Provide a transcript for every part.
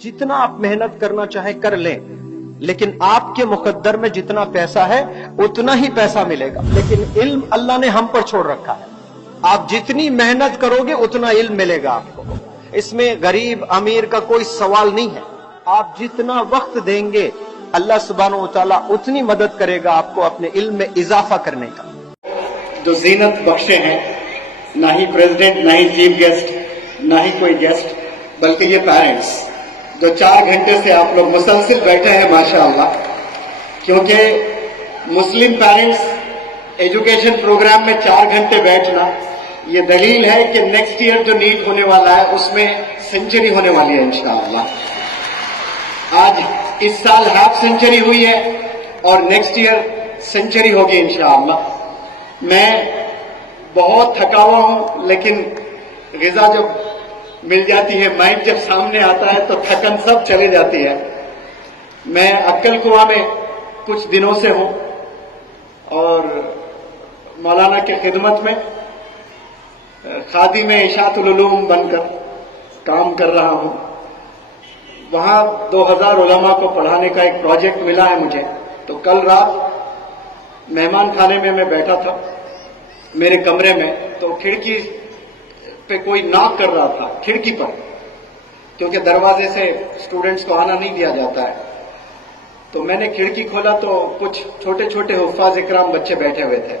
जितना आप मेहनत करना चाहे कर लें, लेकिन आपके मुकद्दर में जितना पैसा है उतना ही पैसा मिलेगा। लेकिन इल्म अल्लाह ने हम पर छोड़ रखा है। आप जितनी मेहनत करोगे उतना इल्म मिलेगा आपको। इसमें गरीब अमीर का कोई सवाल नहीं है। आप जितना वक्त देंगे अल्लाह सुब्हानहू व तआला उतनी मदद करेगा आपको अपने इल्म में इजाफा करने का। जो जीनत बख्शे हैं, ना ही प्रेसिडेंट, ना ही चीफ गेस्ट, ना ही कोई गेस्ट, बल्कि ये पेरेंट्स जो 4 घंटे से आप लोग मुसलसिल बैठे हैं माशाअल्लाह, क्योंकि मुस्लिम पेरेंट्स एजुकेशन प्रोग्राम में 4 घंटे बैठना ये दलील है कि नेक्स्ट ईयर जो नीट होने वाला है उसमें सेंचुरी होने वाली है इंशाअल्लाह। आज इस साल हाफ सेंचुरी हुई है और नेक्स्ट ईयर सेंचुरी होगी इंशाअल्लाह। मैं बहुत थका हुआ हूं, लेकिन ग़िज़ा जब मिल जाती है, माइंड जब सामने आता है तो थकन सब चले जाती है। मैं अक्कल कुआं में कुछ दिनों से हूं और मौलाना के खिदमत में खादी में इशातुल उलूम बनकर काम कर रहा हूं। वहां 2000 उलमा को पढ़ाने का एक प्रोजेक्ट मिला है मुझे। तो कल रात मेहमान खाने में मैं बैठा था मेरे कमरे में, तो खिड़की पे कोई नॉक कर रहा था, खिड़की पर, क्योंकि दरवाजे से स्टूडेंट्स को आना नहीं दिया जाता है। तो मैंने खिड़की खोला तो कुछ छोटे छोटे हुफ्फाज इकराम बच्चे बैठे हुए थे।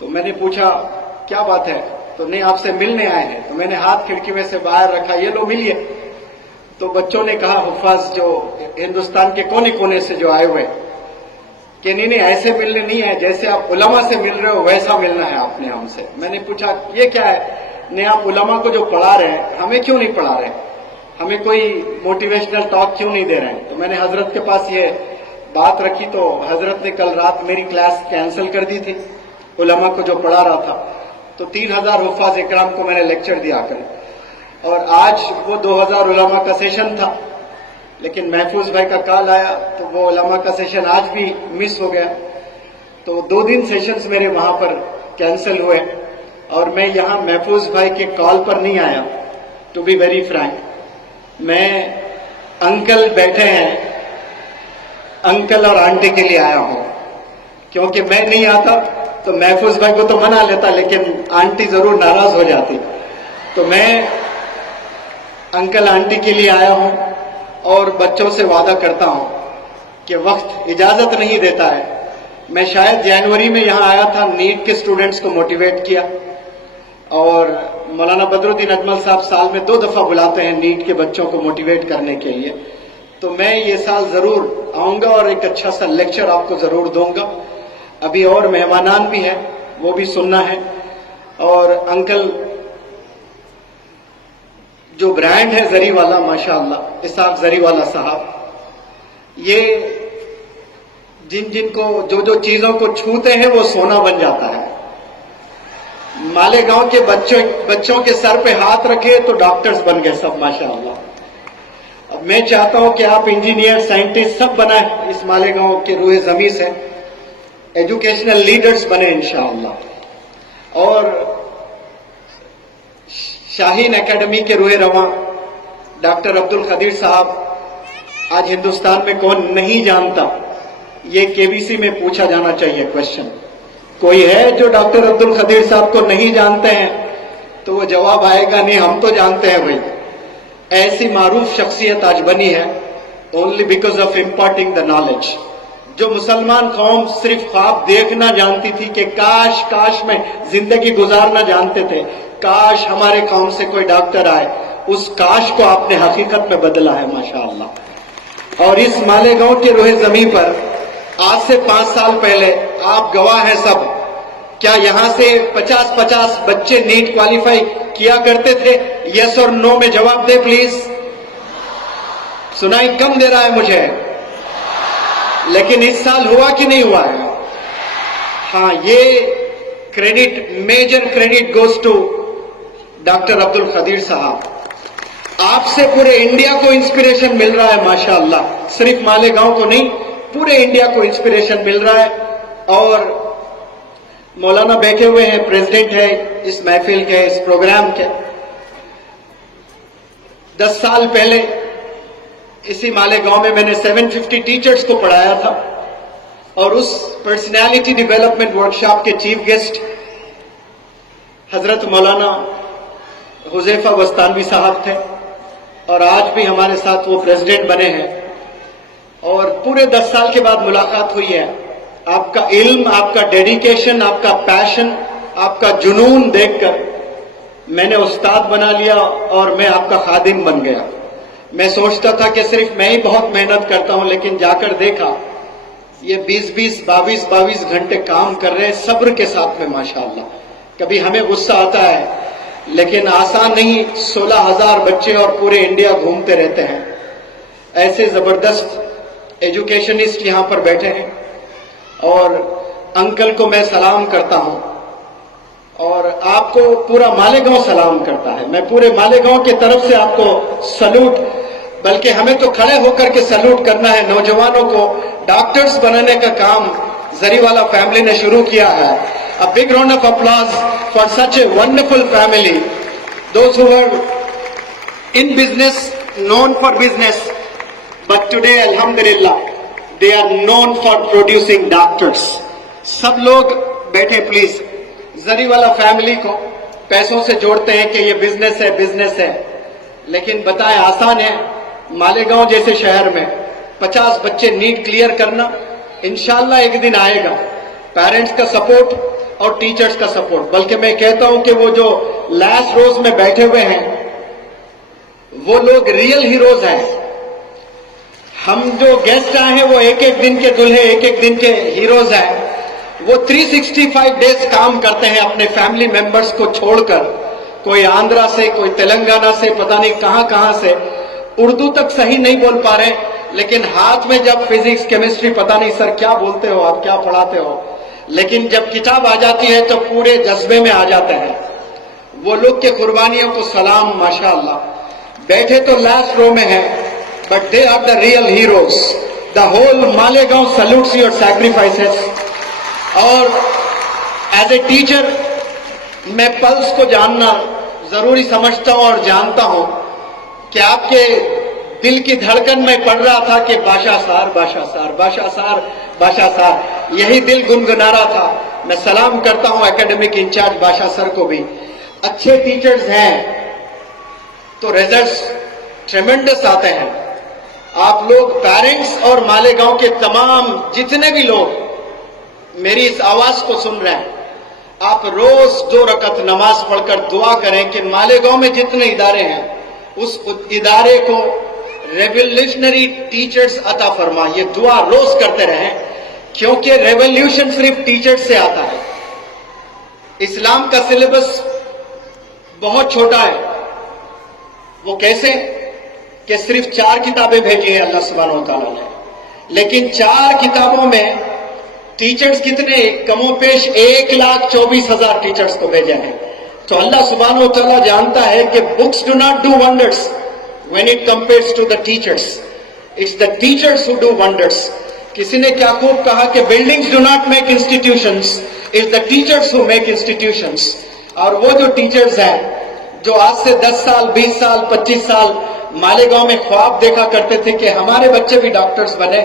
तो मैंने पूछा क्या बात है? तो नहीं, आपसे मिलने आए हैं। तो मैंने हाथ खिड़की में से बाहर रखा, ये लो मिलिए। तो बच्चों ने कहा, हुफ्फाज जो हिंदुस्तान के कोने कोने से जो आए हुए, कि नहीं नहीं ऐसे मिलने नहीं है, जैसे आप उलमा से मिल रहे हो वैसा मिलना है आपने हमसे। मैंने पूछा ये क्या है? नहीं, आप उलमा को जो पढ़ा रहे हैं हमें क्यों नहीं पढ़ा रहे, हमें कोई मोटिवेशनल टॉक क्यों नहीं दे रहे हैं? तो मैंने हजरत के पास ये बात रखी, तो हजरत ने कल रात मेरी क्लास कैंसिल कर दी थी उलमा को जो पढ़ा रहा था। तो 3000 हुफ्फाज इकराम को मैंने लेक्चर दिया कर, और आज वो 2000 उलमा का सेशन था, लेकिन महफूज भाई का कॉल आया तो वो उलमा का सेशन आज भी मिस हो गया। तो 2 दिन सेशंस मेरे वहां पर कैंसिल हुए और मैं यहां महफूज भाई के कॉल पर नहीं आया। टू बी वेरी फ्रैंक, मैं अंकल बैठे हैं, अंकल और आंटी के लिए आया हूं, क्योंकि मैं नहीं आता तो महफूज भाई को तो मना लेता, लेकिन आंटी जरूर नाराज हो जाती। तो मैं अंकल आंटी के लिए आया हूं और बच्चों से वादा करता हूं कि वक्त इजाजत नहीं देता है। मैं शायद जनवरी में यहां आया था, नीट के स्टूडेंट्स को मोटिवेट किया, और मौलाना बदरुद्दीन अजमल साहब साल में 2 दफा बुलाते हैं नीट के बच्चों को मोटिवेट करने के लिए। तो मैं ये साल जरूर आऊंगा और एक अच्छा सा लेक्चर आपको जरूर दूंगा। अभी और मेहमानान भी हैं, वो भी सुनना है। और अंकल जो ब्रांड है जरी वाला, माशाअल्लाह इसाक जरी वाला साहब, ये जिन जिनको जो जो चीजों को छूते हैं वो सोना बन जाता है। मालेगांव के बच्चों के सर पे हाथ रखे तो डॉक्टर्स बन गए सब माशाअल्लाह। अब मैं चाहता हूं कि आप इंजीनियर, साइंटिस्ट सब बनाए इस मालेगांव के रूए जमीन से, एजुकेशनल लीडर्स बने इंशाअल्लाह। और शाहीन एकेडमी के रूहे रवां डॉक्टर अब्दुल खदीर साहब, आज हिंदुस्तान में कौन नहीं जानता, ये केबीसी में पूछा जाना चाहिए क्वेश्चन। कोई है जो डॉक्टर अब्दुल खदीर साहब को नहीं जानते हैं? तो वो जवाब आएगा नहीं, हम तो जानते हैं भाई। ऐसी मारूफ शख्सियत आज बनी है only because of imparting the knowledge. जो मुसलमान कौम सिर्फ ख्वाब देखना जानती थी कि काश काश में जिंदगी गुजारना जानते थे, काश हमारे कौम से कोई डॉक्टर आए, उस काश को आपने हकीकत में बदला है माशाअल्लाह। और इस मालेगांव के रोहे जमीन पर आज से 5 साल पहले, आप गवाह हैं सब, क्या यहां से 50-50 बच्चे नीट क्वालिफाई किया करते थे? यस और नो में जवाब दे प्लीज। सुनाई कम दे रहा है मुझे, लेकिन इस साल हुआ कि नहीं हुआ है? हाँ, ये credit, major credit goes to doctor Abdul Khadir साहब। आपसे पूरे इंडिया को इंस्पिरेशन मिल रहा है माशाअल्लाह, सिर्फ मालेगांव को नहीं, पूरे इंडिया को इंस्पिरेशन मिल रहा है। और मौलाना बैठे हुए हैं, प्रेसिडेंट है इस महफिल के, इस प्रोग्राम के। 10 साल पहले इसी मालेगांव में मैंने 750 टीचर्स को पढ़ाया था और उस पर्सनैलिटी डेवलपमेंट वर्कशॉप के चीफ गेस्ट हजरत मौलाना हुजैफा बस्तानवी साहब थे और आज भी हमारे साथ वो प्रेसिडेंट बने हैं और पूरे 10 साल के बाद मुलाकात हुई है। आपका इल्म, आपका डेडिकेशन, आपका पैशन, आपका जुनून देखकर मैंने उस्ताद बना लिया और मैं आपका खादिम बन गया। मैं सोचता था कि सिर्फ मैं ही बहुत मेहनत करता हूं, लेकिन जाकर देखा ये 20-20, 22-22 घंटे काम कर रहे हैं सब्र के साथ में माशाअल्लाह। कभी हमें गुस्सा आता है लेकिन आसान नहीं। 16,000 बच्चे और पूरे इंडिया घूमते रहते हैं। ऐसे जबरदस्त एजुकेशनिस्ट यहां पर बैठे हैं और अंकल को मैं सलाम करता हूं और आपको पूरा मालेगांव सलाम करता है। मैं पूरे मालेगांव की तरफ से आपको सैल्यूट, बल्कि हमें तो खड़े होकर के सैल्यूट करना है। नौजवानों को डॉक्टर्स बनाने का काम जरीवाला फैमिली ने शुरू किया है। A big round of applause for such a wonderful family. Those who were in business, known for business, but today, alhamdulillah, they are known for producing doctors. सब लोग बैठे प्लीज। जरीवाला फैमिली को पैसों से जोड़ते हैं कि ये बिजनेस है, लेकिन बताएं आसान है? मालेगांव जैसे शहर में 50 बच्चे नीट क्लियर करना इंशाल्लाह एक दिन आएगा। पेरेंट्स का सपोर्ट और टीचर्स का सपोर्ट, बल्कि मैं कहता हूं कि वो जो लास्ट रोज में बैठे हुए हैं वो लोग रियल हीरोज हैं। हम जो गेस्ट आए हैं वो एक एक दिन के दुल्हे, एक एक दिन के हीरोज हैं। वो 365 डेज काम करते हैं अपने फैमिली मेंबर्स को छोड़कर। कोई आंध्रा से, कोई तेलंगाना से, पता नहीं कहां से, उर्दू तक सही नहीं बोल पा रहे, लेकिन हाथ में जब फिजिक्स, केमिस्ट्री, पता नहीं सर क्या बोलते हो आप, क्या पढ़ाते हो, लेकिन जब किताब आ जाती है तो पूरे जज्बे में आ जाते हैं। वो लोग के कुर्बानियों को सलाम माशाअल्लाह। बैठे तो लास्ट रो में है, but they are the real heroes. The whole Malegaon salutes your sacrifices. और एज ए टीचर मैं पल्स को जानना जरूरी समझता हूं और जानता हूं कि आपके दिल की धड़कन में पड़ रहा था कि बादशाह सार, बादशाह सार, बादशाह सार, बादशाह सार, यही दिल गुनगुना रहा था। मैं सलाम करता हूं एकेडमिक इंचार्ज बादशाह सर को भी। अच्छे टीचर्स हैं तो रिजल्ट्स ट्रेमेंडस आते हैं। आप लोग पेरेंट्स और मालेगांव के तमाम जितने भी लोग मेरी इस आवाज को सुन रहे हैं, आप रोज 2 रकत नमाज पढ़कर दुआ करें कि मालेगांव में जितने इदारे हैं उस इदारे को रेवोल्यूशनरी टीचर्स अता फरमा। ये दुआ रोज करते रहें, क्योंकि रेवोल्यूशन सिर्फ टीचर्स से आता है। इस्लाम का सिलेबस बहुत छोटा है। वो कैसे कि सिर्फ 4 किताबें भेजी हैं अल्लाह सुब्हानहू तआला ने, लेकिन 4 किताबों में टीचर्स कितने, कमोपेश 1,24,000 टीचर्स को भेजे हैं। तो अल्लाह सुब्हानहू तआला जानता है कि books do not do wonders when it compares to the teachers. It's the teachers who do wonders. किसी ने क्या खूब कहा कि buildings do not make institutions, it's the teachers who make institutions. और वो जो टीचर्स हैं जो आज से 10 साल, 20 साल, 25 साल मालेगांव में ख्वाब देखा करते थे कि हमारे बच्चे भी डॉक्टर्स बने,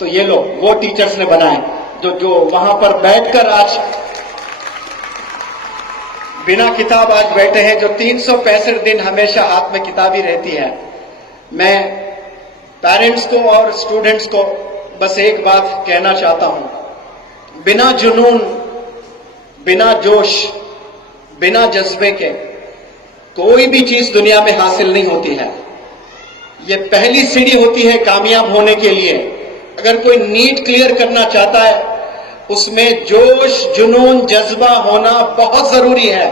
तो ये लोग वो टीचर्स ने बनाए जो वहां पर बैठकर आज बिना किताब आज बैठे हैं, जो 365 दिन हमेशा हाथ में किताब ही रहती है। मैं पेरेंट्स को और स्टूडेंट्स को बस एक बात कहना चाहता हूं, बिना जुनून, बिना जोश, बिना जज्बे के कोई भी चीज दुनिया में हासिल नहीं होती है। ये पहली सीढ़ी होती है कामयाब होने के लिए। अगर कोई नीट क्लियर करना चाहता है, उसमें जोश, जुनून, जज्बा होना बहुत जरूरी है,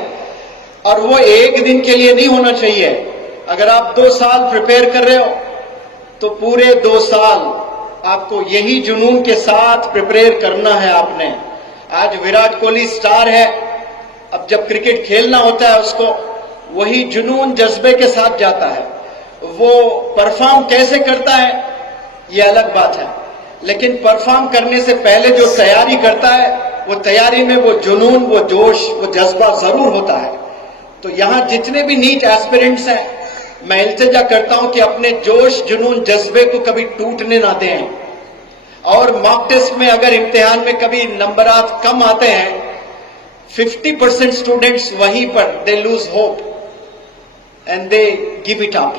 और वो एक दिन के लिए नहीं होना चाहिए। अगर आप 2 साल प्रिपेयर कर रहे हो तो पूरे 2 साल आपको यही जुनून के साथ प्रिपेयर करना है आपने। आज विराट कोहली स्टार है, अब जब क्रिकेट खेलना होता है उसको वही जुनून, जज्बे के साथ जाता है। वो परफॉर्म कैसे करता है ये अलग बात है, लेकिन परफॉर्म करने से पहले जो तैयारी करता है, वो तैयारी में वो जुनून, वो जोश, वो जज्बा जरूर होता है। तो यहां जितने भी नीट एस्पिरेंट्स हैं, मैं इल्तिजा करता हूं कि अपने जोश जुनून जज्बे को कभी टूटने ना दें, और मॉक टेस्ट में अगर इम्तिहान में कभी नंबरात कम आते हैं, 50% स्टूडेंट्स वहीं पर they lose hope and they give it up.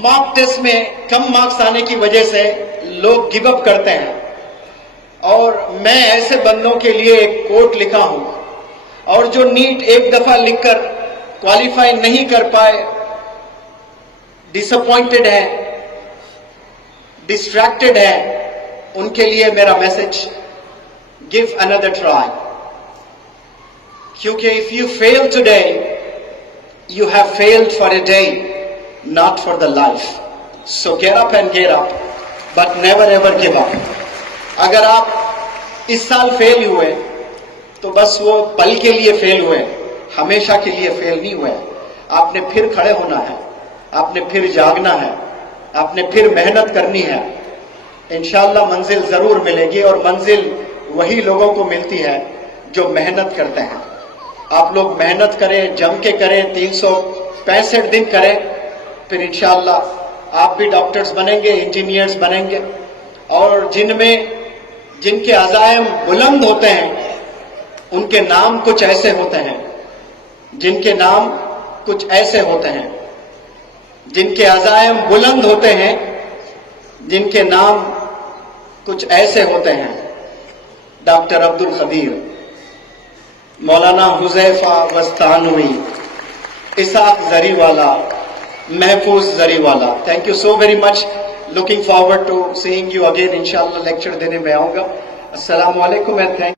Mock test में कम मार्क्स आने की वजह से लोग गिव अप करते हैं, और मैं ऐसे बंदों के लिए एक कोट लिखा हूं, और जो नीट एक दफा लिखकर क्वालिफाई नहीं कर पाए, डिसअपॉइंटेड है, डिस्ट्रैक्टेड है, उनके लिए मेरा मैसेज, गिव अनदर ट्राई। क्योंकि if you fail today, you have failed for a day, not for the life. So get up and get up, but never ever give up. अगर आप इस साल फेल हुए तो बस वो पल के लिए फेल हुए, हमेशा के लिए फेल नहीं हुए। आपने फिर खड़े होना है, आपने फिर जागना है, आपने फिर मेहनत करनी है। इंशाअल्लाह मंजिल जरूर मिलेगी, और मंजिल वही लोगों को मिलती है जो मेहनत करते हैं। आप लोग मेहनत करें, जम के करें, 365 दिन करें, फिर इंशाअल्लाह आप भी डॉक्टर्स बनेंगे, इंजीनियर्स बनेंगे। और जिनके अज़ाइम बुलंद होते हैं, उनके नाम कुछ ऐसे होते हैं, जिनके नाम कुछ ऐसे होते हैं, जिनके अज़ाइम बुलंद होते हैं, जिनके नाम कुछ ऐसे होते हैं। Doctor Abdul Khadir, Maulana Huzaifa Vastanvi, Ishaq Jariwala, Mahfooz Jariwala. Thank you so very much. Looking forward to seeing you again. इंशाअल्लाह लेक्चर देने में आऊंगा। अस्सलाम वालेकुम एंड थैंक